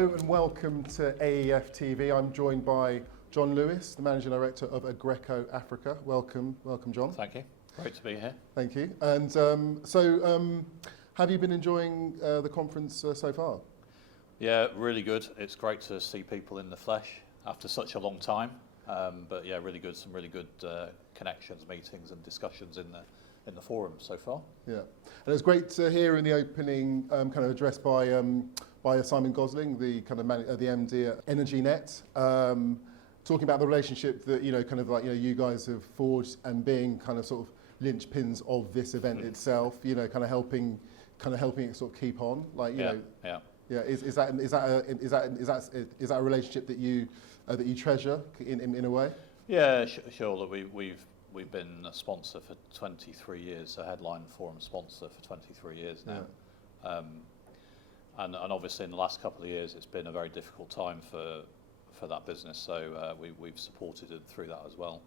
Hello and welcome to aefTV. I'm joined by John Lewis, the Managing Director of Aggreko Africa. Welcome, John. Thank you. Great to be here. Thank you. And have you been enjoying the conference so far? Yeah, really good. It's great to see people in the flesh after such a long time. But yeah, really good. Some really good connections, meetings, and discussions in the forum so far. Yeah, and it's great to hear in the opening kind of address by Simon Gosling, the kind of the MD at EnergyNet, talking about the relationship that you guys have forged and being kind of sort of linchpins of this event itself. Kind of helping it sort of keep on. Yeah. Is that a relationship that you treasure in a way? Yeah, sure. Look, we've been a sponsor for 23 years, a headline forum sponsor for 23 years now. Yeah. And obviously in the last couple of years it's been a very difficult time for that business, so we've supported it through that as well.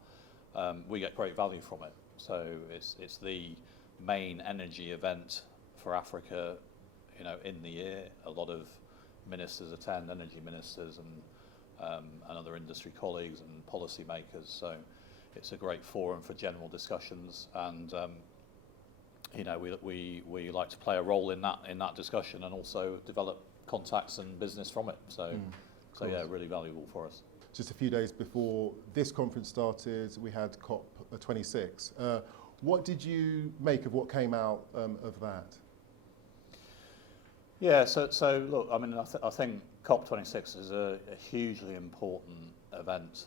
We get great value from it, so it's the main energy event for Africa, in the year. A lot of ministers attend, energy ministers and other industry colleagues and policy makers, so it's a great forum for general discussions, and we like to play a role in that discussion and also develop contacts and business from it. So yeah, really valuable for us. Just a few days before this conference started, we had COP26. What did you make of what came out of that? Yeah, so look, I mean, I think COP26 is a hugely important event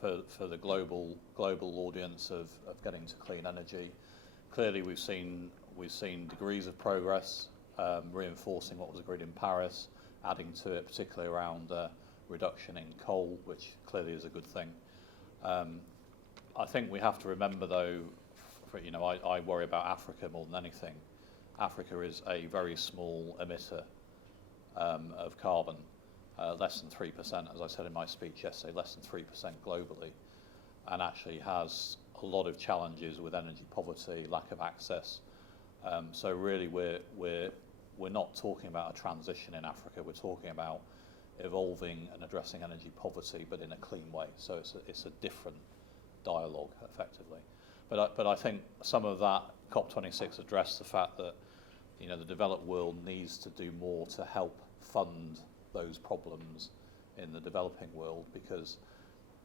for the global audience of getting to clean energy. Clearly, we've seen degrees of progress, reinforcing what was agreed in Paris, adding to it, particularly around reduction in coal, which clearly is a good thing. I think we have to remember, though, I worry about Africa more than anything. Africa is a very small emitter of carbon, less than 3%, as I said in my speech yesterday, less than 3% globally, and actually has a lot of challenges with energy poverty, lack of access. So really, we're not talking about a transition in Africa. We're talking about evolving and addressing energy poverty, but in a clean way. So it's a different dialogue, effectively. But I think some of that COP26 addressed the fact that the developed world needs to do more to help fund those problems in the developing world, because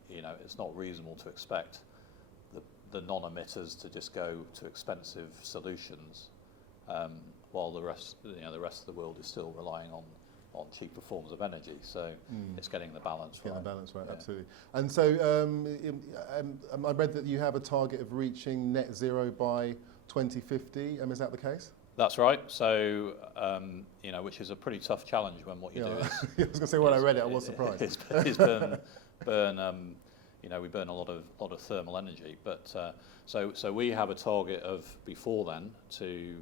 it's not reasonable to expect the non-emitters to just go to expensive solutions while the rest of the world is still relying on cheaper forms of energy. So it's getting the balance right. Getting the balance right, yeah. Absolutely. And so I read that you have a target of reaching net zero by 2050. Is that the case? That's right. So, which is a pretty tough challenge when what you do is... I was going to say, when I read it, I was surprised. Is burn we burn a lot of thermal energy. But so we have a target of, before then, to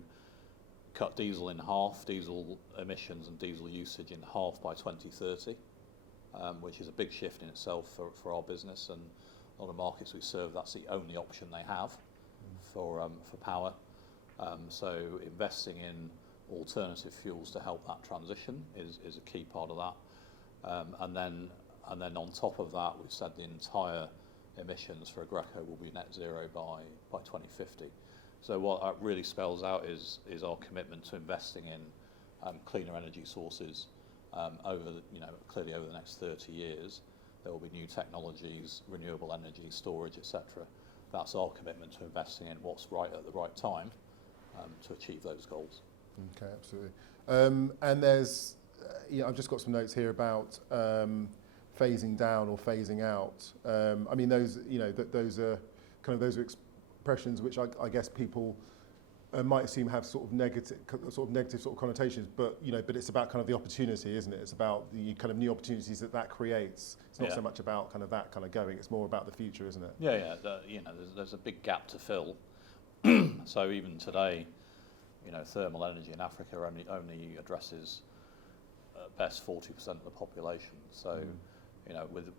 cut diesel in half, diesel emissions and diesel usage in half by 2030, which is a big shift in itself for our business, and a lot of markets we serve, that's the only option they have for power. So investing in alternative fuels to help that transition is a key part of that. And then on top of that, we've said the entire emissions for Aggreko will be net zero by 2050. So what that really spells out is our commitment to investing in cleaner energy sources clearly over the next 30 years. There will be new technologies, renewable energy, storage, etc. That's our commitment to investing in what's right at the right time to achieve those goals. Okay, absolutely. And there's, I've just got some notes here about phasing down or phasing out. I mean, those are expressions which I guess people might assume have sort of negative connotations, but but it's about kind of the opportunity, isn't it? It's about the kind of new opportunities that creates. It's not so much about kind of that kind of going. It's more about the future, isn't it? Yeah. There's a big gap to fill. So even today, thermal energy in Africa only addresses at best 40% of the population. So,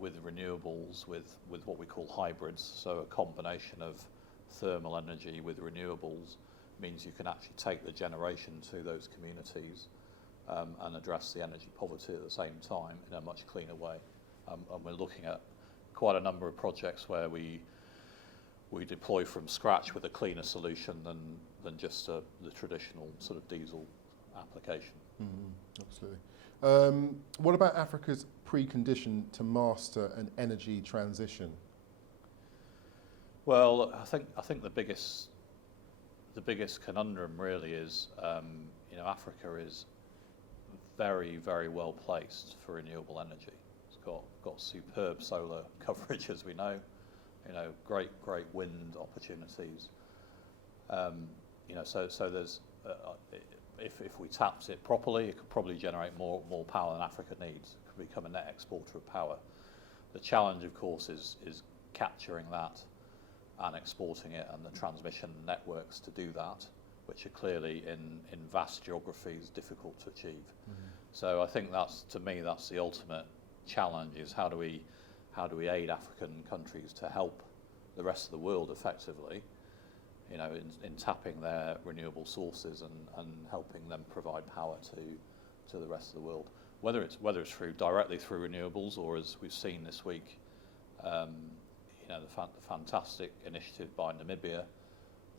with renewables, with what we call hybrids, so a combination of thermal energy with renewables means you can actually take the generation to those communities and address the energy poverty at the same time in a much cleaner way. And we're looking at quite a number of projects where we deploy from scratch with a cleaner solution than just the traditional sort of diesel application. Absolutely. What about Africa's precondition to master an energy transition? Well, I think the biggest conundrum really is, Africa is very, very well placed for renewable energy. It's got superb solar coverage, as we know. Great wind opportunities. So there's if we tapped it properly, it could probably generate more power than Africa needs. It could become a net exporter of power. The challenge, of course, is capturing that and exporting it, and the transmission networks to do that, which are clearly in vast geographies difficult to achieve. So I think that's the ultimate challenge: is how do we aid African countries to help the rest of the world effectively, in tapping their renewable sources and helping them provide power to the rest of the world, whether it's directly through renewables, or as we've seen this week, the fantastic initiative by Namibia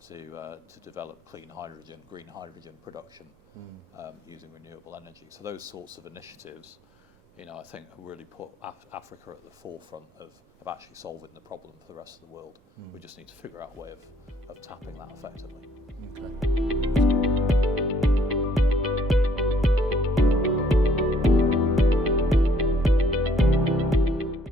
to develop green hydrogen production using renewable energy. So those sorts of initiatives, I think really put Africa at the forefront of actually solving the problem for the rest of the world. We just need to figure out a way of tapping that effectively. Okay.